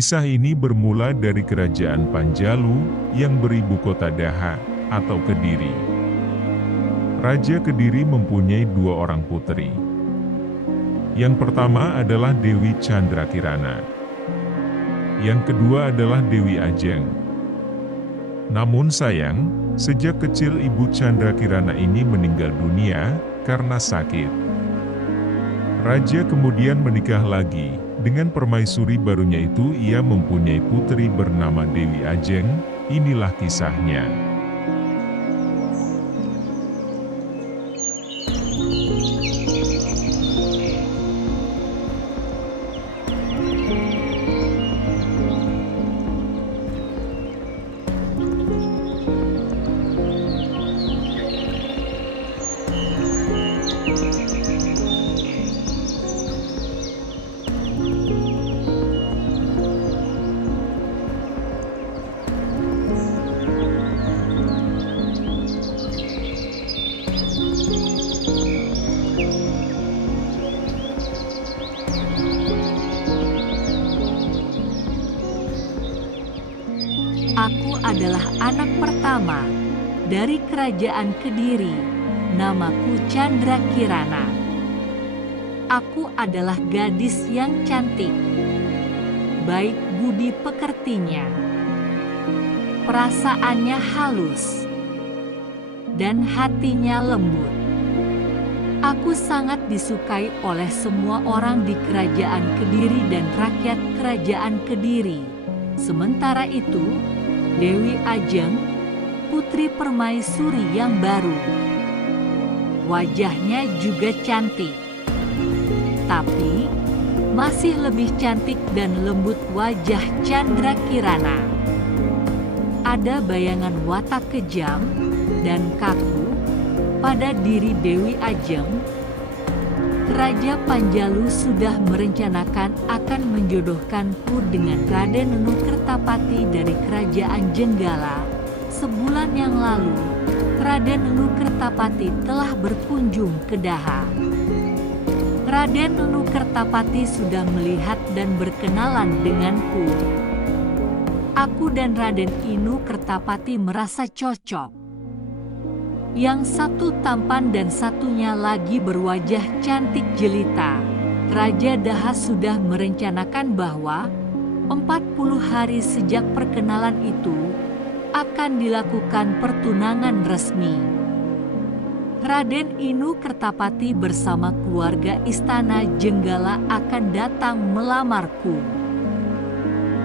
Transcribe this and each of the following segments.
Kisah ini bermula dari kerajaan Panjalu yang beribu kota Daha atau Kediri. Raja Kediri mempunyai dua orang putri. Yang pertama adalah Dewi Candrakirana. Yang kedua adalah Dewi Ajeng. Namun sayang, sejak kecil ibu Candrakirana ini meninggal dunia karena sakit. Raja kemudian menikah lagi. Dengan permaisuri barunya itu ia mempunyai putri bernama Dewi Ajeng. Inilah kisahnya. Aku adalah anak pertama dari kerajaan Kediri. Namaku Candrakirana. Aku adalah gadis yang cantik, baik budi pekertinya, perasaannya halus, dan hatinya lembut. Aku sangat disukai oleh semua orang di kerajaan Kediri dan rakyat kerajaan Kediri. Sementara itu, Dewi Ajeng, putri permaisuri yang baru. Wajahnya juga cantik, tapi masih lebih cantik dan lembut wajah Candrakirana. Ada bayangan watak kejam dan kaku pada diri Dewi Ajeng. Raja Panjalu sudah merencanakan akan menjodohkanku dengan Raden Nukertapati dari kerajaan Jenggala. Sebulan yang lalu, Raden Nukertapati telah berkunjung ke Daha. Raden Nukertapati sudah melihat dan berkenalan denganku. Aku dan Raden Nukertapati merasa cocok. Yang satu tampan dan satunya lagi berwajah cantik jelita. Raja Daha sudah merencanakan bahwa 40 hari sejak perkenalan itu akan dilakukan pertunangan resmi. Raden Nukertapati bersama keluarga istana Jenggala akan datang melamarku.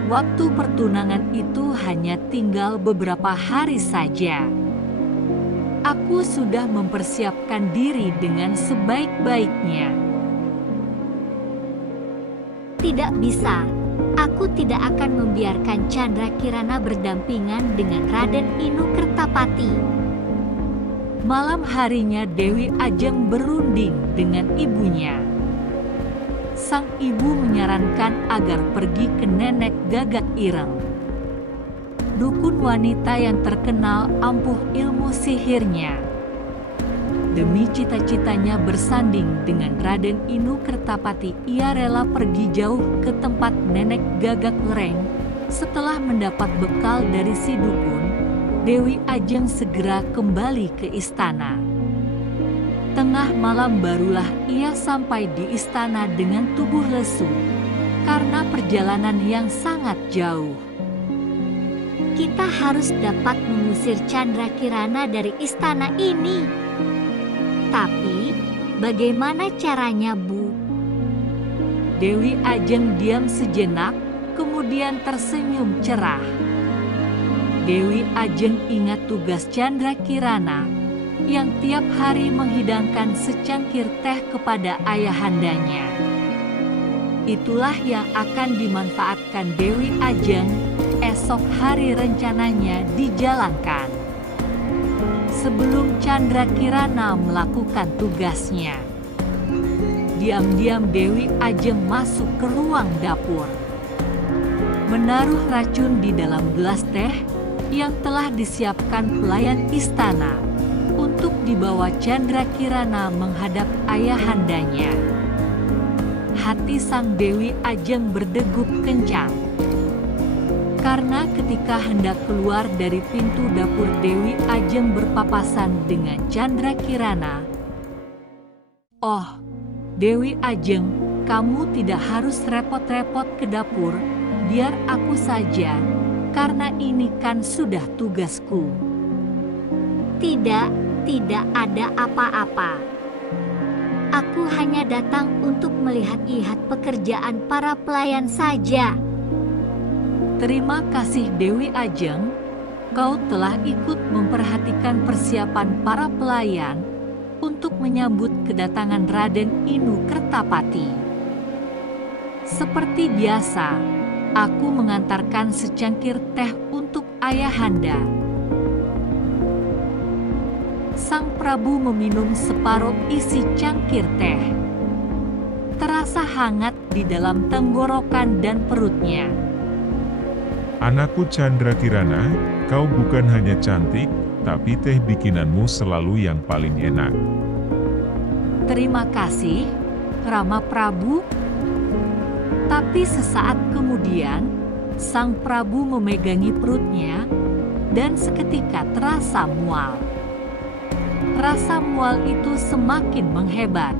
Waktu pertunangan itu hanya tinggal beberapa hari saja. Aku sudah mempersiapkan diri dengan sebaik-baiknya. Tidak bisa. Aku tidak akan membiarkan Candrakirana berdampingan dengan Raden Nukertapati. Malam harinya Dewi Ajeng berunding dengan ibunya. Sang ibu menyarankan agar pergi ke Nenek Gagak Ireng, dukun wanita yang terkenal ampuh ilmu sihirnya. Demi cita-citanya bersanding dengan Raden Nukertapati, ia rela pergi jauh ke tempat Nenek Gagak Lereng. Setelah mendapat bekal dari si dukun, Dewi Ajeng segera kembali ke istana. Tengah malam barulah ia sampai di istana dengan tubuh lesu karena perjalanan yang sangat jauh. Kita harus dapat mengusir Candrakirana dari istana ini. Tapi, bagaimana caranya, Bu? Dewi Ajeng diam sejenak, kemudian tersenyum cerah. Dewi Ajeng ingat tugas Candrakirana yang tiap hari menghidangkan secangkir teh kepada ayahandanya. Itulah yang akan dimanfaatkan Dewi Ajeng. Esok hari rencananya dijalankan. Sebelum Candrakirana melakukan tugasnya, diam-diam Dewi Ajeng masuk ke ruang dapur. Menaruh racun di dalam gelas teh yang telah disiapkan pelayan istana untuk dibawa Candrakirana menghadap ayahandanya. Hati sang Dewi Ajeng berdegup kencang. Karena ketika hendak keluar dari pintu dapur, Dewi Ajeng berpapasan dengan Chandra Kirana. "Oh, Dewi Ajeng, kamu tidak harus repot-repot ke dapur, biar aku saja, karena ini kan sudah tugasku." Tidak ada apa-apa. Aku hanya datang untuk melihat-lihat pekerjaan para pelayan saja. "Terima kasih Dewi Ajeng, kau telah ikut memperhatikan persiapan para pelayan untuk menyambut kedatangan Raden Inu Kertapati. Seperti biasa, aku mengantarkan secangkir teh untuk Ayahanda." Sang Prabu meminum separuh isi cangkir teh. Terasa hangat di dalam tenggorokan dan perutnya. Anakku Chandra Kirana, kau bukan hanya cantik, tapi teh bikinanmu selalu yang paling enak. "Terima kasih, Rama Prabu." Tapi sesaat kemudian, Sang Prabu memegangi perutnya dan seketika terasa mual. Rasa mual itu semakin menghebat.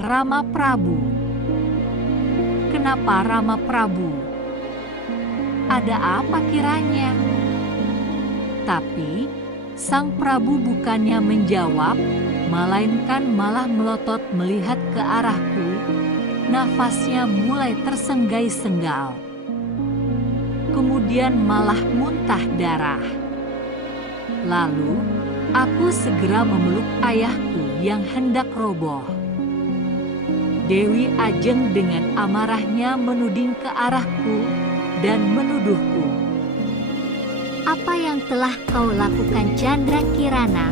"Rama Prabu." "Kenapa Rama Prabu? Ada apa kiranya?" Tapi Sang Prabu bukannya menjawab, melainkan malah melotot melihat ke arahku. Nafasnya mulai tersenggai-senggal. Kemudian malah muntah darah. Lalu, aku segera memeluk ayahku yang hendak roboh. Dewi Ajeng dengan amarahnya menuding ke arahku dan menuduhku. "Apa yang telah kau lakukan Chandra Kirana?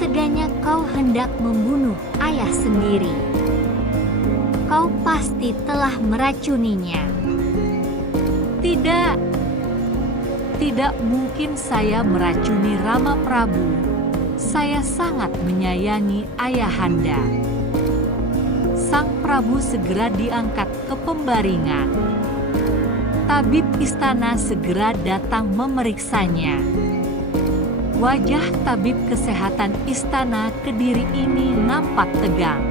Teganya kau hendak membunuh ayah sendiri. Kau pasti telah meracuninya." Tidak mungkin saya meracuni Rama Prabu. Saya sangat menyayangi Ayahanda." Sang Prabu segera diangkat ke pembaringan. Tabib istana segera datang memeriksanya. Wajah tabib kesehatan istana Kediri ini nampak tegang.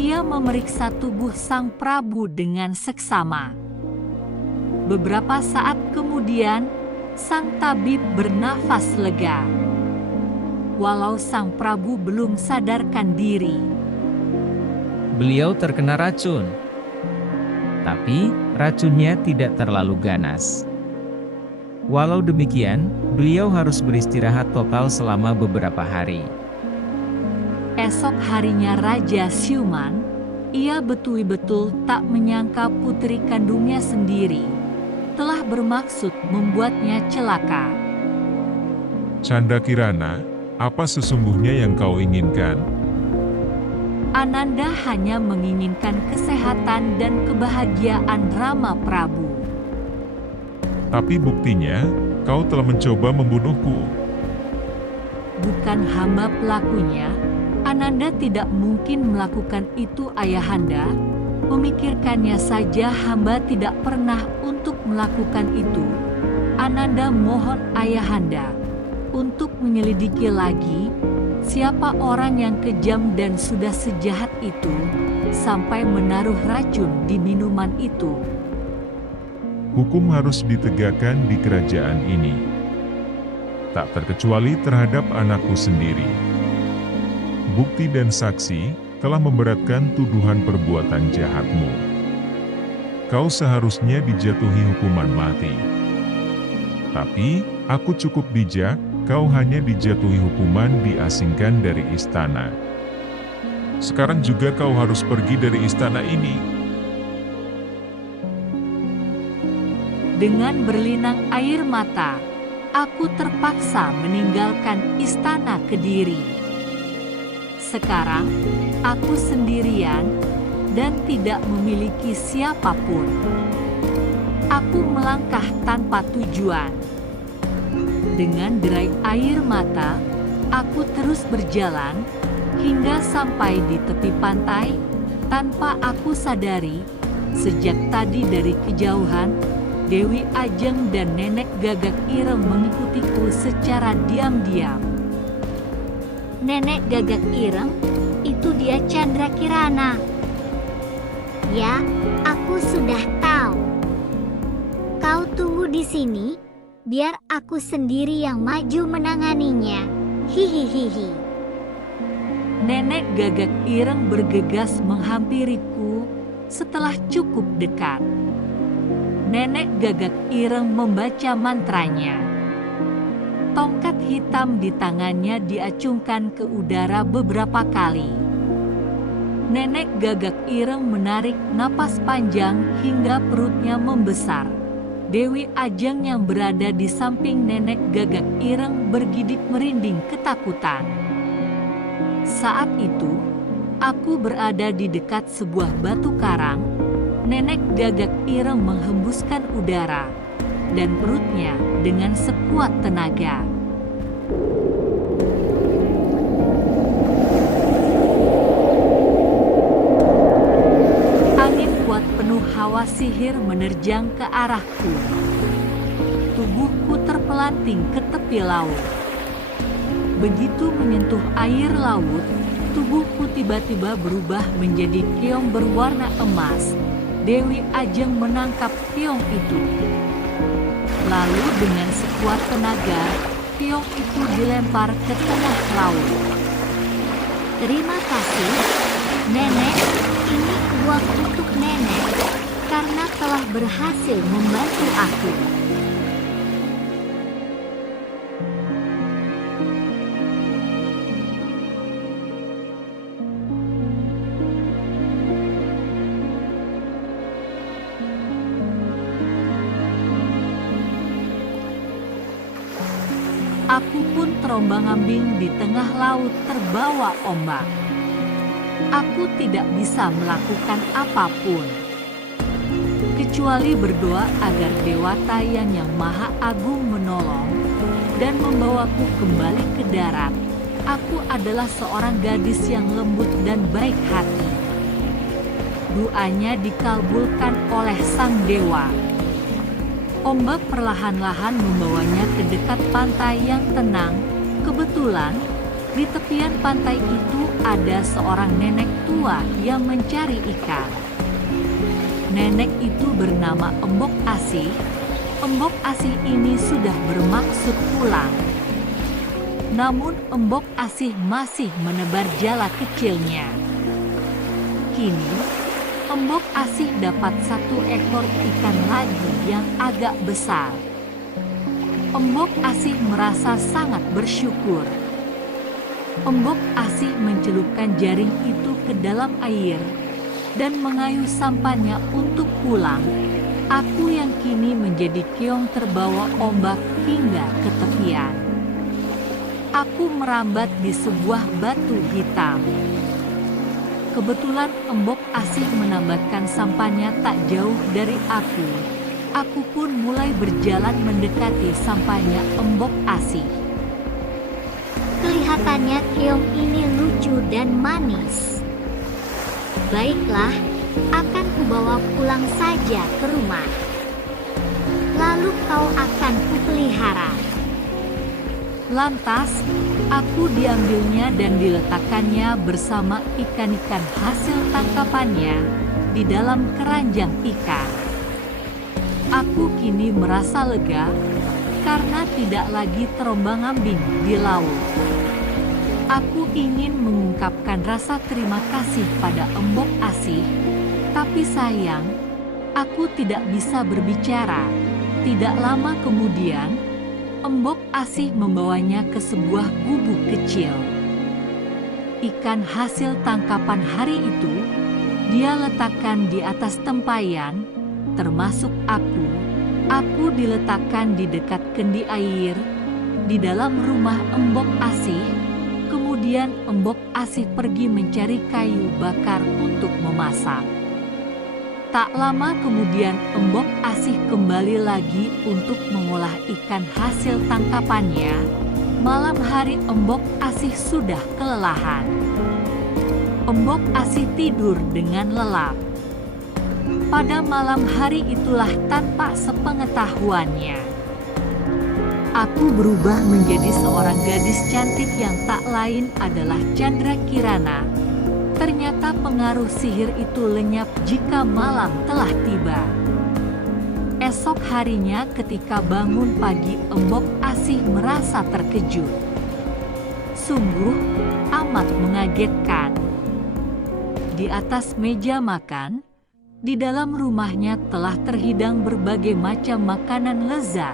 Ia memeriksa tubuh Sang Prabu dengan seksama. Beberapa saat kemudian, sang tabib bernafas lega. Walau Sang Prabu belum sadarkan diri. Beliau terkena racun, tapi racunnya tidak terlalu ganas. Walau demikian, beliau harus beristirahat total selama beberapa hari. Esok harinya Raja Siuman, ia betul-betul tak menyangka putri kandungnya sendiri telah bermaksud membuatnya celaka. Chandra Kirana, apa sesungguhnya yang kau inginkan? Ananda hanya menginginkan kesehatan dan kebahagiaan Rama Prabu. Tapi buktinya, kau telah mencoba membunuhku. Bukan hamba pelakunya, Ananda tidak mungkin melakukan itu Ayahanda. Memikirkannya saja hamba tidak pernah untuk melakukan itu. Ananda mohon Ayahanda untuk menyelidiki lagi siapa orang yang kejam dan sudah sejahat itu sampai menaruh racun di minuman itu. Hukum harus ditegakkan di kerajaan ini, tak terkecuali terhadap anakku sendiri. Bukti dan saksi telah memberatkan tuduhan perbuatan jahatmu. Kau seharusnya dijatuhi hukuman mati. Tapi, aku cukup bijak, kau hanya dijatuhi hukuman diasingkan dari istana. Sekarang juga kau harus pergi dari istana ini. Dengan berlinang air mata, aku terpaksa meninggalkan istana Kediri. Sekarang, aku sendirian dan tidak memiliki siapapun. Aku melangkah tanpa tujuan. Dengan derai air mata, aku terus berjalan hingga sampai di tepi pantai. Tanpa aku sadari, sejak tadi dari kejauhan, Dewi Ajeng dan Nenek Gagak Ireng mengikutiku secara diam-diam. Nenek Gagak Ireng, itu dia Chandra Kirana. Ya, aku sudah tahu. Kau tunggu di sini, biar aku sendiri yang maju menanganinya. Hihihihi. Nenek Gagak Ireng bergegas menghampiriku setelah cukup dekat. Nenek Gagak Ireng membaca mantranya. Tongkat hitam di tangannya diacungkan ke udara beberapa kali. Nenek Gagak Ireng menarik napas panjang hingga perutnya membesar. Dewi Ajeng yang berada di samping Nenek Gagak Ireng bergidik merinding ketakutan. Saat itu, aku berada di dekat sebuah batu karang. Nenek Gagak Ireng menghembuskan udara dan perutnya dengan sekuat tenaga. Angin kuat penuh hawa sihir menerjang ke arahku. Tubuhku terpelanting ke tepi laut. Begitu menyentuh air laut, tubuhku tiba-tiba berubah menjadi keong berwarna emas. Dewi Ajeng menangkap keong itu. Lalu dengan sekuat tenaga, keong itu dilempar ke tengah laut. Terima kasih, Nenek. Ini uang untuk Nenek, karena telah berhasil membantu aku. Aku pun terombang-ambing di tengah laut terbawa ombak. Aku tidak bisa melakukan apapun, kecuali berdoa agar Dewata yang Maha Agung menolong dan membawaku kembali ke darat. Aku adalah seorang gadis yang lembut dan baik hati. Doanya dikabulkan oleh Sang Dewa. Ombak perlahan-lahan membawanya ke dekat pantai yang tenang. Kebetulan, di tepian pantai itu ada seorang nenek tua yang mencari ikan. Nenek itu bernama Embok Asih. Embok Asih ini sudah bermaksud pulang. Namun Embok Asih masih menebar jala kecilnya. Kini, Embok Asih dapat satu ekor ikan lagi yang agak besar. Embok Asih merasa sangat bersyukur. Embok Asih mencelupkan jaring itu ke dalam air dan mengayuh sampannya untuk pulang. Aku yang kini menjadi keong terbawa ombak hingga ke tepian. Aku merambat di sebuah batu hitam. Kebetulan Embok Asih menambatkan sampannya tak jauh dari aku. Aku pun mulai berjalan mendekati sampannya Embok Asih. Kelihatannya keong ini lucu dan manis. Baiklah, akan kubawa pulang saja ke rumah. Lalu kau akan kupelihara. Lantas, aku diambilnya dan diletakkannya bersama ikan-ikan hasil tangkapannya di dalam keranjang ikan. Aku kini merasa lega karena tidak lagi terombang-ambing di laut. Aku ingin mengungkapkan rasa terima kasih pada Embok Asih, tapi sayang, aku tidak bisa berbicara. Tidak lama kemudian, Embok Asih membawanya ke sebuah gubuk kecil. Ikan hasil tangkapan hari itu, dia letakkan di atas tempayan, termasuk aku. Aku diletakkan di dekat kendi air, di dalam rumah Embok Asih. Kemudian Embok Asih pergi mencari kayu bakar untuk memasak. Tak lama kemudian Embok Asih kembali lagi untuk mengolah ikan hasil tangkapannya. Malam hari Embok Asih sudah kelelahan. Embok Asih tidur dengan lelap. Pada malam hari itulah tanpa sepengetahuannya, aku berubah menjadi seorang gadis cantik yang tak lain adalah Chandra Kirana. Ternyata pengaruh sihir itu lenyap jika malam telah tiba. Esok harinya ketika bangun pagi, Embok Asih merasa terkejut. Sungguh amat mengagetkan. Di atas meja makan, di dalam rumahnya telah terhidang berbagai macam makanan lezat.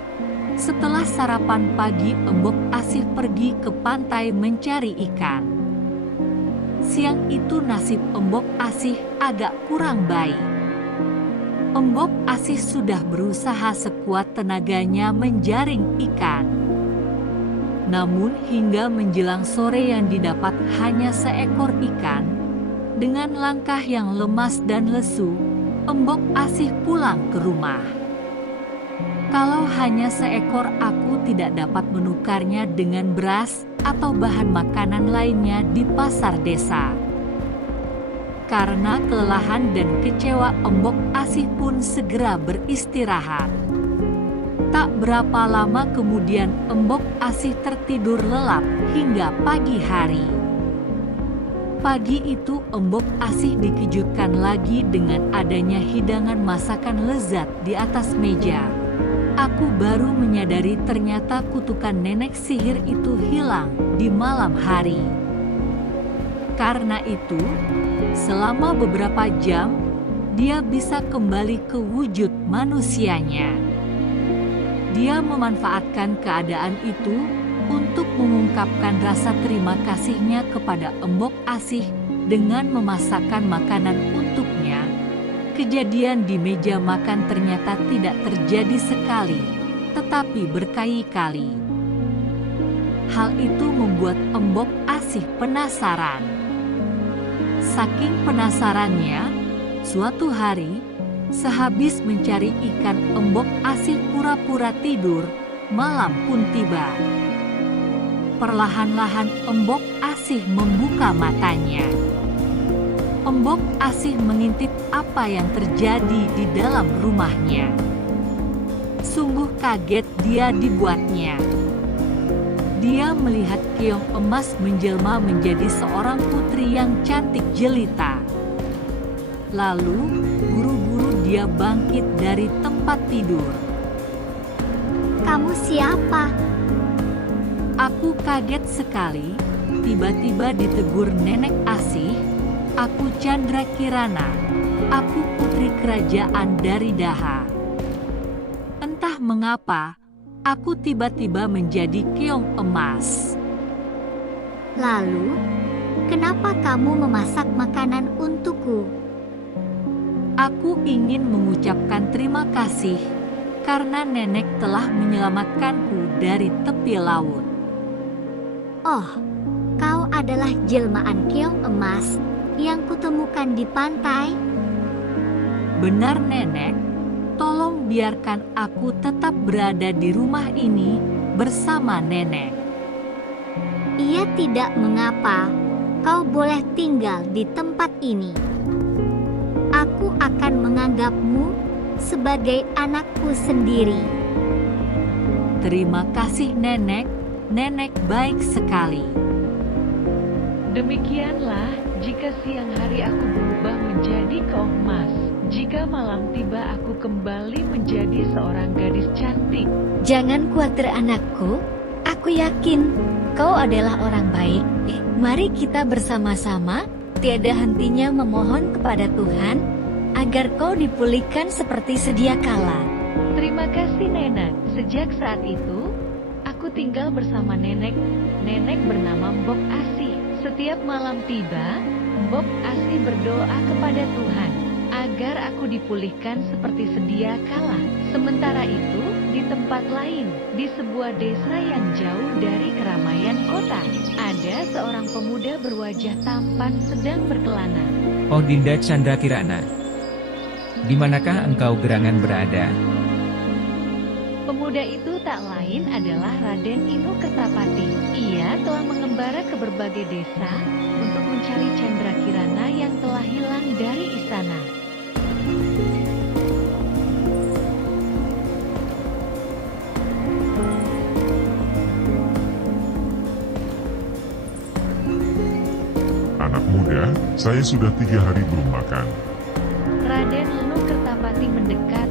Setelah sarapan pagi, Embok Asih pergi ke pantai mencari ikan. Siang itu nasib Embok Asih agak kurang baik. Embok Asih sudah berusaha sekuat tenaganya menjaring ikan. Namun hingga menjelang sore yang didapat hanya seekor ikan. Dengan langkah yang lemas dan lesu, Embok Asih pulang ke rumah. Kalau hanya seekor, aku tidak dapat menukarnya dengan beras atau bahan makanan lainnya di pasar desa. Karena kelelahan dan kecewa, Embok Asih pun segera beristirahat. Tak berapa lama kemudian Embok Asih tertidur lelap hingga pagi hari. Pagi itu Embok Asih dikejutkan lagi dengan adanya hidangan masakan lezat di atas meja. Aku baru menyadari ternyata kutukan nenek sihir itu hilang di malam hari. Karena itu, selama beberapa jam, dia bisa kembali ke wujud manusianya. Dia memanfaatkan keadaan itu untuk mengungkapkan rasa terima kasihnya kepada Embok Asih dengan memasakkan makanan untuknya. Kejadian di meja makan ternyata tidak terjadi sekali, tetapi berkali-kali. Hal itu membuat Embok Asih penasaran. Saking penasarannya, suatu hari, sehabis mencari ikan, Embok Asih pura-pura tidur, malam pun tiba. Perlahan-lahan Embok Asih membuka matanya. Embok Asih mengintip apa yang terjadi di dalam rumahnya. Sungguh kaget dia dibuatnya. Dia melihat keong emas menjelma menjadi seorang putri yang cantik jelita. Lalu, buru-buru dia bangkit dari tempat tidur. Kamu siapa? Aku kaget sekali, tiba-tiba ditegur Nenek Asih. Aku Chandra Kirana, aku putri kerajaan dari Daha. Entah mengapa, aku tiba-tiba menjadi keong emas. Lalu, kenapa kamu memasak makanan untukku? Aku ingin mengucapkan terima kasih karena nenek telah menyelamatkanku dari tepi laut. Oh, kau adalah jelmaan keong emas yang kutemukan di pantai? Benar nenek, tolong biarkan aku tetap berada di rumah ini bersama nenek. Ia tidak mengapa, kau boleh tinggal di tempat ini. Aku akan menganggapmu sebagai anakku sendiri. Terima kasih nenek, nenek baik sekali. Demikianlah, jika siang hari aku berubah menjadi keong emas, jika malam tiba aku kembali menjadi seorang gadis cantik. Jangan khawatir anakku, aku yakin kau adalah orang baik. Mari kita bersama-sama, tiada hentinya memohon kepada Tuhan, agar kau dipulihkan seperti sedia kala. Terima kasih nenek. Sejak saat itu, aku tinggal bersama nenek. Nenek bernama Mbok Asih. Setiap malam tiba, Mbok Asih berdoa kepada Tuhan agar aku dipulihkan seperti sedia kala. Sementara itu, di tempat lain, di sebuah desa yang jauh dari keramaian kota, ada seorang pemuda berwajah tampan sedang berkelana. Oh Dinda Chandra Kirana, di manakah engkau gerangan berada? Pemuda itu tak lain adalah Raden Inu Kertapati. Ia telah mengembara ke berbagai desa untuk mencari Chandra Kirana yang telah hilang dari istana. Saya sudah 3 hari belum makan. Raden Lenu Kertapati mendekat,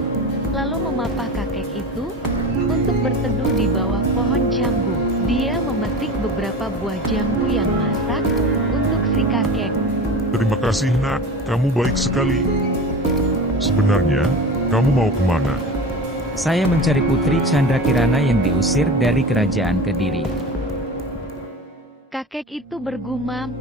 lalu memapah kakek itu untuk berteduh di bawah pohon jambu. Dia memetik beberapa buah jambu yang masak untuk si kakek. Terima kasih nak, kamu baik sekali. Sebenarnya, kamu mau kemana? Saya mencari Putri Candrakirana yang diusir dari kerajaan Kediri. Kakek itu bergumam,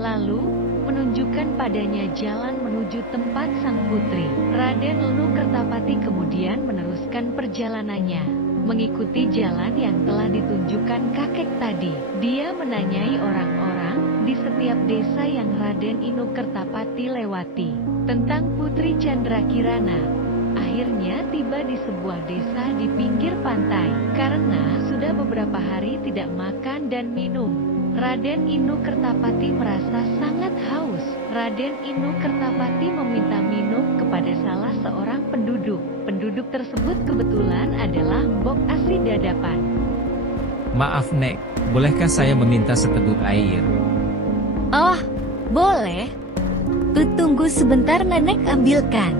lalu menunjukkan padanya jalan menuju tempat sang putri. Raden Lenu Kertapati kemudian meneruskan perjalanannya, mengikuti jalan yang telah ditunjukkan kakek tadi. Dia menanyai orang-orang di setiap desa yang Raden Inu Kertapati lewati tentang Putri Candrakirana. Akhirnya tiba di sebuah desa di pinggir pantai. Karena sudah beberapa hari tidak makan dan minum, Raden Inu Kertapati merasa sangat haus. Raden Inu Kertapati meminta minum kepada salah seorang penduduk. Penduduk tersebut kebetulan adalah Mbok Asi Dadapan. Maaf Nek, bolehkah saya meminta seteguk air? Oh, boleh. Tunggu sebentar, Nenek ambilkan.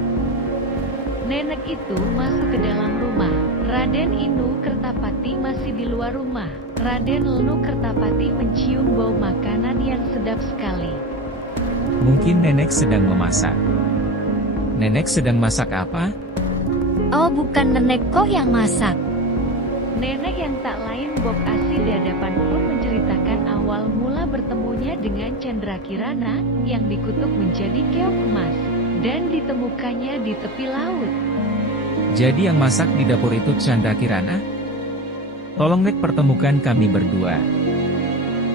Nenek itu masuk ke dalam rumah. Raden Inu Kertapati masih di luar rumah. Raden Lenu Kertapati mencium bau makanan yang sedap sekali. Mungkin Nenek sedang memasak. Nenek sedang masak apa? Oh, bukan Nenek kok yang masak. Nenek yang tak lain Mbok Asi Dadapan pun menceritakan awal mula bertemunya dengan Candrakirana yang dikutuk menjadi keong emas dan ditemukannya di tepi laut. Jadi yang masak di dapur itu Candrakirana? Tolong Nek pertemukan kami berdua.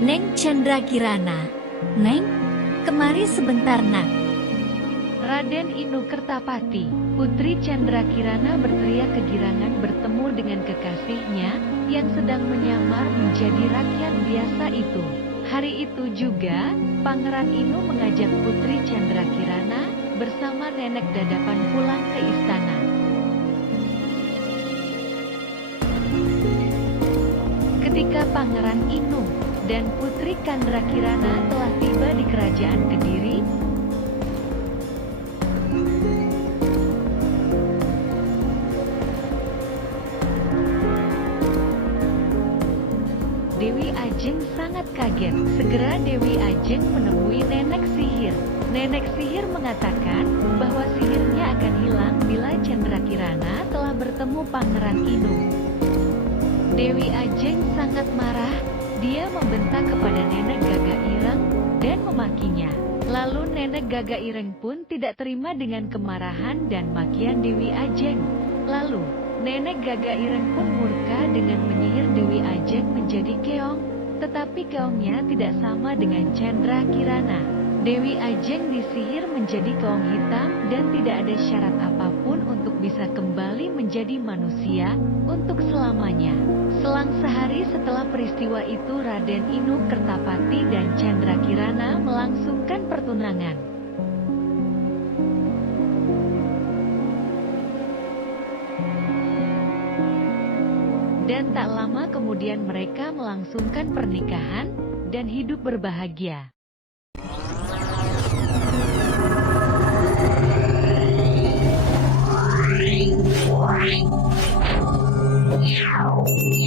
Neng Candrakirana. Neng, kemari sebentar nak. Raden Inu Kertapati, Putri Candrakirana berteriak kegirangan bertemu dengan kekasihnya yang sedang menyamar menjadi rakyat biasa itu. Hari itu juga, Pangeran Inu mengajak Putri Candrakirana bersama Nenek Dadapan pulang ke istana. Ketika Pangeran Inu dan Putri Candrakirana telah tiba di kerajaan Kediri, Dewi Ajeng sangat kaget. Segera Dewi Ajeng menemui nenek sihir. Nenek sihir mengatakan bahwa sihirnya akan hilang bila Candrakirana telah bertemu Pangeran Inu. Dewi Ajeng sangat marah. Dia membentak kepada Nenek Gagak Ireng dan memakinya. Lalu Nenek Gagak Ireng pun tidak terima dengan kemarahan dan makian Dewi Ajeng. Lalu Nenek Gagak Ireng pun murka dengan menyihir Dewi Ajeng menjadi keong. Tetapi keongnya tidak sama dengan Candrakirana. Dewi Ajeng disihir menjadi keong hitam dan tidak ada syarat apapun untuk bisa kembali menjadi manusia untuk selamanya. Selang sehari setelah peristiwa itu, Raden Inu Kertapati dan Candrakirana melangsungkan pertunangan. Dan tak lama kemudian mereka melangsungkan pernikahan dan hidup berbahagia. Wow.